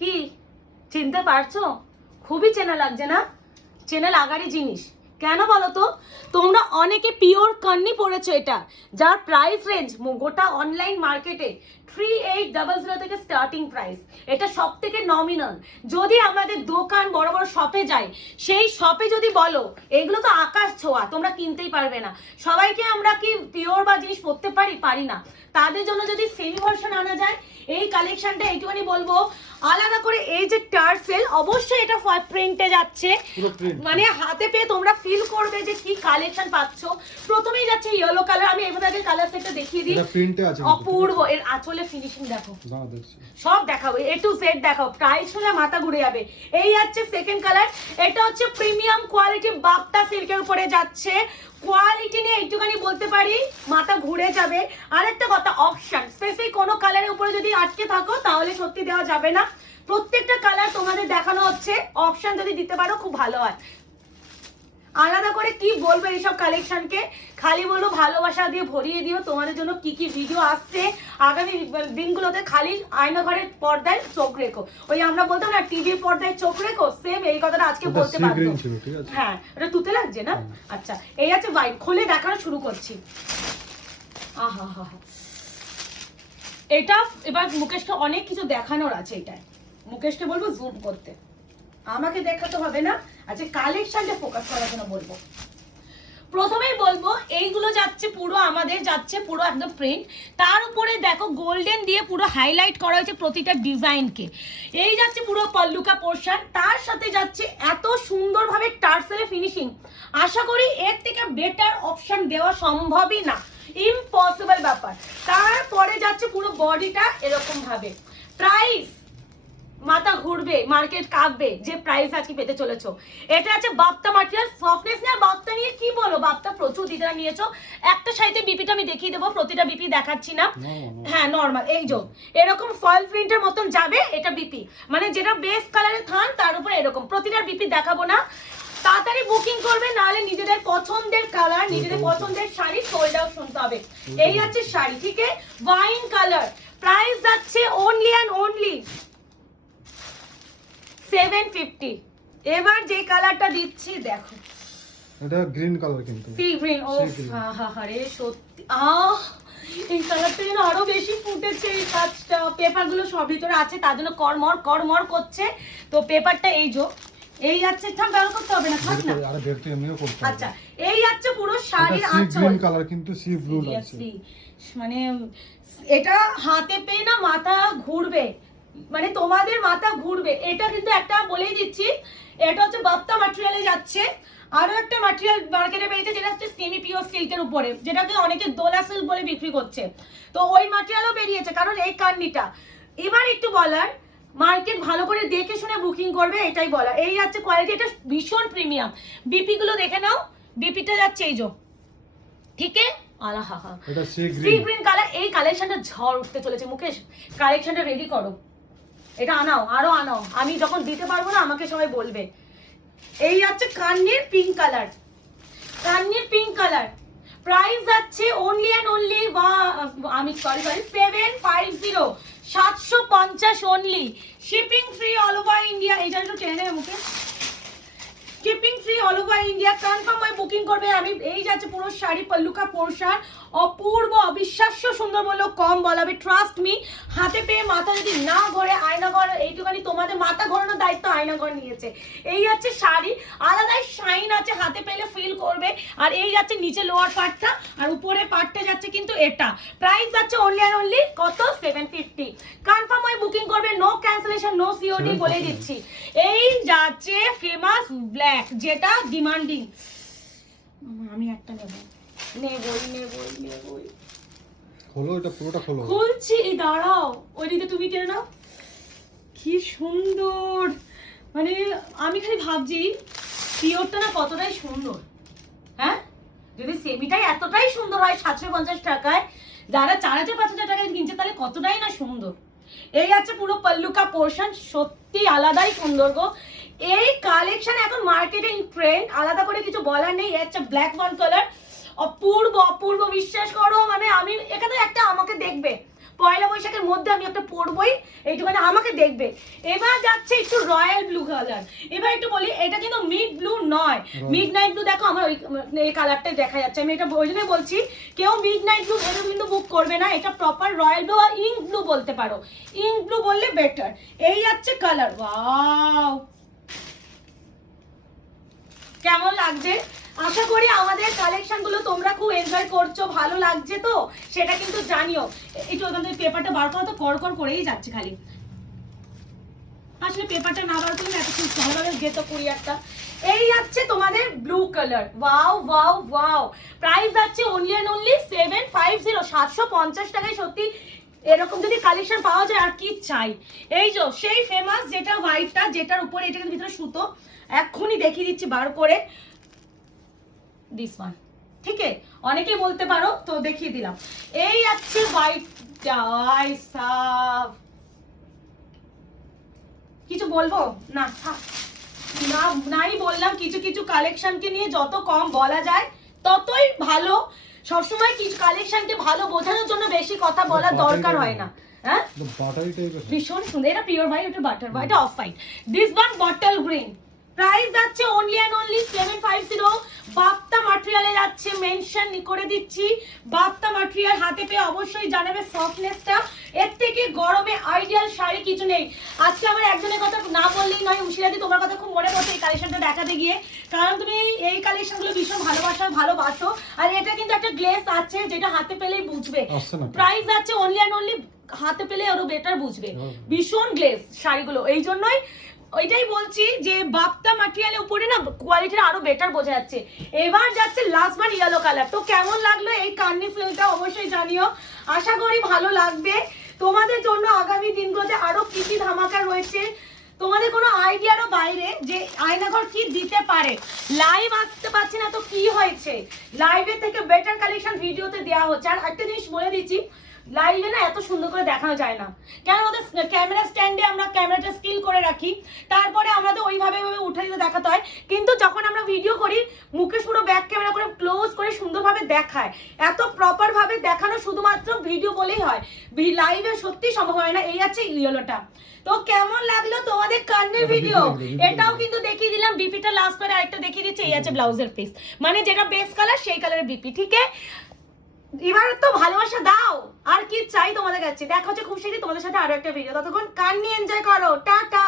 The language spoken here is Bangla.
কি চিনতে পারছো? খুবই চেনা লাগছে না? চেনা লাগারই জিনিস। কেন বলো তো? তোমরা অনেকে পিওর কান্নি পড়েছো, এটা যার প্রাইস রেঞ্জ গোটা অনলাইন মার্কেটে 3800 থেকে স্টার্টিং প্রাইস। এটা সব থেকে নমিনাল। যদি আমাদের দোকান বড় বড় শপে যায়, সেই শপে যদি বলো এগুলো তো আকাশ ছোঁয়া, তোমরা কিনতেই পারবে না। সবাইকে আমরা কি পিওর বা জিনিস পড়তে পারি না। তাদের জন্য যদি সেমি ভার্সন আনা যায়, এই কালেকশনটা এইটুখানি বলবো আলাদা করে, এই যে টার্সেল অবশ্যই এটা প্রিন্টে যাচ্ছে, মানে হাতে পেয়ে তোমরা ফিল করবে যে কি কালেকশন পাচ্ছ। প্রথমেই যাচ্ছে ইয়েলো কালার, আমি এবার আগে কালার সেটটা দেখিয়ে দিই। অপূর্ব, এর আঁচলে ফিনিশিং দেখো, সব দেখাবো, এ টু জেড দেখাবো, প্রাইস শুনে মাথা ঘুরে যাবে। এই যাচ্ছে সেকেন্ড কালার, এটা হচ্ছে প্রিমিয়াম কোয়ালিটি বাপ্তা সিল্কের উপরে যাচ্ছে। কোয়ালিটি নিয়ে একটুখানি বলতে পারি মাথা ঘুরে যাবে। আরেকটা কথা, অপশন স্পেসিফিক কোনো কালারের উপরে যদি আটকে থাকো তাহলে সত্যি দেওয়া যাবে না। প্রত্যেকটা কালার তোমাদের দেখানো হচ্ছে, অপশন যদি দিতে পারো খুব ভালো হয়। আলাদা করে কি বলবো এইসব কালেকশনকে, খালি বলবো ভালোবাসা দিয়ে ভরিয়ে দিও। তোমাদের জন্য কি কি ভিডিও আসছে আগামী দিনগুলোতে, খালি আয়নাঘরের পর্দায় চোখ রেখো। ওই আমরা বলতাম না টিভির পর্দায় চোখ রেখো, সেম এই কথাটা আজকে বলতে পারবো। হ্যাঁ, এটা তুতে লাগছে না? আচ্ছা, এই আছে হোয়াইট, খুলে দেখানো শুরু করছি। আহা হা হা, এটা এবার মুকেশকে অনেক কিছু দেখানোর আছে। এটাই মুকেশকে বলবো জুম করতে, আমাকে দেখাতে হবে না। আচ্ছা, কালেকশনটা ফোকাস করার জন্য বলবো। প্রথমেই বলবো এইগুলো যাচ্ছে পুরো আমাদের, যাচ্ছে পুরো একদম প্রিন্ট, তার উপরে দেখো গোল্ডেন দিয়ে পুরো হাইলাইট করা হয়েছে প্রতিটা ডিজাইনকে। এই যাচ্ছে পুরো পল্লুকা পোর্শন, তার সাথে যাচ্ছে এত সুন্দরভাবে টার্সেলে ফিনিশিং। আশা করি এর থেকে বেটার অপশন দেওয়া সম্ভবই না, ইম্পসিবল ব্যাপার। তারপরে যাচ্ছে পুরো বডিটা এরকম ভাবে। প্রাইস মাথা ঘুরবে, মার্কেট কাঁপবে যে প্রাইস আজকে পেতে চলেছো। এটা আছে বাপ্তা ম্যাটেরিয়াল, সফটনেস নিয়ে বাপ্তা নিয়ে কি বলো, বাপ্তা প্রচুর দিদিরা নিয়েছো। একটা সাইডে বিপিটা আমি দেখিয়ে দেবো, প্রতিটা বিপি দেখাচ্ছি না। হ্যাঁ, নর্মাল এই যে এরকম ফয়েল প্রিন্টের মতন যাবে, এটা বিপি মানে যেটা বেস কালারে থান তার উপরে এরকম, প্রতিটা বিপি দেখাবো না। তাড়াতাড়ি বুকিং করবে, নাহলে নিজেদের পছন্দের কালার, নিজেদের পছন্দের শাড়ি সোল্ড আউট শুনতে হবে। এই আছে শাড়ি, ঠিক আছে, ওয়াইন কালার, প্রাইস যাচ্ছে অনলি অ্যান্ড অনলি 750। এবার যে কালারটা দিচ্ছি দেখো, এটা গ্রিন কালার, কিন্তু সি গ্রিন। ও হা রে সত্যি, এই কালারটা যেন আরো বেশি ফুটেছে। এই কাজটা পেপারগুলো সব ভিতরে আছে, তার জন্য করমর করছে। তো পেপারটা এই যে এই যাচ্ছে, ঠাম ব্যবহার করতে হবে না, থাক না। আরে বের তো এমনিও করতে হবে। আচ্ছা, এই যাচ্ছে পুরো শাড়ির আঁচল, গ্রিন কালার কিন্তু সি ব্লু লাগছে। মানে এটা হাতে পেয়ে না মাথা ঘুরবে, মানে তোমাদের মাথা ঘুরবে। এটা কিন্তু একটা বলেই দিচ্ছি, এটা হচ্ছে বাপ্তা ম্যাটেরিয়ালে যাচ্ছে। আরো একটা ম্যাটেরিয়াল মার্কেটে পেয়েছে যেটা হচ্ছে সেমি পিওর সিল্কের উপরে, যেটাকে অনেকে দোলা সিল্ক বলে বিক্রি করছে। তো ওই ম্যাটেরিয়ালও বেরিয়েছে, কারণ এই কান্নিটা। এবার একটু বলার, মার্কেট ভালো করে দেখে শুনে বুকিং করবে, এটাই বলা। এই যাচ্ছে কোয়ালিটি, এটা ভীষণ প্রিমিয়াম। বিপি গুলো দেখে নাও, বিপিটা যাচ্ছে এই যে, ঠিক আছে, আলাহা এটা সি গ্রিন কালার। এই কালেকশনটা ঝড় উঠতে চলেছে। মুকেশ, কালেকশনটা রেডি করো, এটা আনাও, আরো আনাও, আমি যখন দিতে পারবো না আমাকে সবাই বলবে। এই যাচ্ছে কান্নির পিঙ্ক কালার, কান্নির পিঙ্ক কালার, প্রাইস যাচ্ছে অনলি অ্যান্ড অনলি, আমি sorry 750, 750 only, shipping free all over India. এই জন্য টেনে নেবে মুখে, shipping free all over India. Confirm হয় বুকিং করবে। আমি এই যাচ্ছে পুরো শাড়ি পল্লুকা পোর্শন, অপূর্ব অবিশ্বাস্য সুন্দর বললেও কম বলাবে, ট্রাস্ট মি। হাতে পেয়ে মাথা যদি না ঘরে, আয়নাঘর এইটুখানি তোমাদের মাথা ঘোরানোর দায়িত্ব আয়নাঘর নিয়েছে। এই যাচ্ছে শাড়ি, আলাদাই শাইন আছে, হাতে পেলে ফিল করবে। আর এই যাচ্ছে নিচে লোয়ার পার্টটা, আর উপরে পার্টটা যাচ্ছে কিন্তু এটা। প্রাইস যাচ্ছে অনলি অ্যান্ড অনলি কত, 750। কনফার্ম হয় বুকিং করবে, নো ক্যান্সেলেশন, নো সিওডি বলে দিচ্ছি। এই যাচ্ছে ফেমাস ব্ল্যাক, যেটা ডিমান্ডিং। আমি একটা নেবই। খোলো, এটা পুরোটা খোলো। খুলছি, দাঁড়াও, ওই দিকে তুমি টেনে নাও। কি সুন্দর, মানে আমি খালি ভাবছি পিওরটা না কতটাই সুন্দর। হ্যাঁ, যদি সেমিটাই এতটাই সুন্দর হয় 750 টাকায়, যারা 4000-5000 টাকায় কিনছে তাহলে কতটাই না সুন্দর। এই আছে পুরো পল্লুকা পোর্শন, সত্যি আলাদাই সুন্দর গো। এই কালেকশন এখন মার্কেটে ইন ট্রেন্ড, আলাদা করে কিছু বলার নেই। এর হচ্ছে ব্ল্যাক ওয়ান কালার, অপূর্ব অপূর্ব, বিশ্বাস করো। মানে আমি এখানে একটা আমাকে দেখবে পয়লা বৈশাখের মধ্যে আমি একটা পরবই, এইটুখানে আমাকে দেখবে। এবার যাচ্ছে একটু রয়্যাল ব্লু কালার। এবার একটু বলি, এটা কিন্তু মিড ব্লু নয়, মিড নাইট ব্লু। দেখো আমার ওই এই কালারটাই দেখা যাচ্ছে, আমি এটা ওই জন্যই বলছি কেউ মিড নাইট ব্লু ভেবে কিন্তু বুক করবে না, এটা প্রপার রয়্যাল ব্লু আর ইঙ্ক ব্লু বলতে পারো, ইঙ্ক ব্লু বললে বেটার। এই যাচ্ছে কালার, ওয়াও কেমন লাগছে? আশা করি আমাদের কালেকশন গুলো তোমরা খুব এনজয় করছো, ভালো লাগছে তো সেটা কিন্তু জানিও। একটু ওখান থেকে পেপারটা বার করা তো কড়কড় করেই যাচ্ছে খালি, আসলে পেপারটা না বার করলে এত খুব ভালোভাবে যেত কুরিয়ারটা। এই যাচ্ছে তোমাদের blue colour, wow wow wow. Price যাচ্ছে অনলি এন্ড অনলি 750, 750 টাকায়। সত্যি এরকম যদি কালেকশন পাওয়া যায় আর কি চাই। এই যে সেই ফেমাস যেটা হোয়াইটটা, যেটার উপরে এটা কিন্তু ভিতরে সুতো, এক্ষুনি দেখিয়ে দিচ্ছি বার করে, দিস ওয়ান, ঠিক আছে? অনেকেই বলতে পারো তো দেখিয়ে দিলাম। এই আছে হোয়াইটটা, সাফ কিছু বলবো না, না নাই বললাম। কিছু কিছু কালেকশনকে নিয়ে যত কম বলা যায় ততই ভালো। সবসময় কিছু কালেকশনকে ভালো বোঝানোর জন্য বেশি কথা বলার দরকার হয় না। হ্যাঁ, বাটারি টাইপের ভীষণ সুন্দর। এটা পিওর হোয়াইট, এটা বাটার হোয়াইট, এটা off white. This one bottle green. Price যাচ্ছে অনলি এন্ড অনলি 750। বাপ্তা ম্যাটেরিয়ালে যাচ্ছে, মেনশন করে দিচ্ছি বাপ্তা ম্যাটেরিয়াল। হাতে পেয়ে অবশ্যই জানাবে সফটনেসটা, এর থেকে গরমে আইডিয়াল শাড়ি কিছু নেই। আজকে আমার একজনের কথা না বললেই নয়, উশিরাদি তোমার কথা খুব মনে পড়ছে এই কালেকশনটা দেখাতে গিয়ে, কারণ তুমি এই কালেকশনগুলো ভীষণ ভালোবাসো। আর এটা কিন্তু একটা গ্লেস আছে যেটা হাতে পেলেই বুঝবে। প্রাইস যাচ্ছে অনলি এন্ড অনলি, হাতে পেলে আরো বেটার বুঝবে, ভীষণ গ্লেস শাড়িগুলো। এই জন্যই ওইটাই বলছি যে বাপ্তা ম্যাটেরিয়ালের উপরে না কোয়ালিটিটা আরো বেটার বোঝা যাচ্ছে। এবার যাচ্ছে লাস্ট ওয়ান ইয়েলো কালার। তো কেমন লাগলো এই কান্নি ফিলটা অবশ্যই জানিও, আশা করি ভালো লাগবে। তোমাদের জন্য আগামী দিনগুলোতে আরো কি কি ধামাকা রয়েছে, তোমাদের কোনো আইডিয়ারও বাইরে যে আয়নাঘর কি দিতে পারে। লাইভ আসতে পারছি না তো কি হয়েছে, লাইভের থেকে বেটার কালেকশন ভিডিওতে দেওয়া হচ্ছে। আর একটা জিনিস বলে দিচ্ছি, লাইভে না এত সুন্দর করে দেখানো যায় না, কেন ওদের ক্যামেরা স্ট্যান্ডে আমরা ক্যামেরাটা স্টিল করে রাখি, তারপরে আমাদের ওইভাবে উঠে দিতে দেখাতে হয়। কিন্তু যখন আমরা ভিডিও করি মুখে পুরো ব্যাক ক্যামেরা করে ক্লোজ করে সুন্দরভাবে দেখায়, এত প্রপার ভাবে দেখানো শুধুমাত্র ভিডিও বলেই হয়, লাইভে সত্যি সম্ভব হয় না। এই আছে ইয়েলোটা। তো কেমন লাগলো তোমাদের কান্নের ভিডিও? এটাও কিন্তু দেখিয়ে দিলাম, বিপিটা লাস্ট করে আরেকটা দেখিয়ে দিচ্ছি। এই আছে ব্লাউজের পিস, মানে যেটা বেস কালার সেই কালারের বিপি, ঠিক আছে? এবার তো ভালোবাসা দাও, আর কি চাই তোমাদের কাছে। দেখা হচ্ছে খুব শীঘ্রই তোমাদের সাথে আরো একটা ভিডিও, ততক্ষণ কান নিয়ে এনজয় করো, টাটা।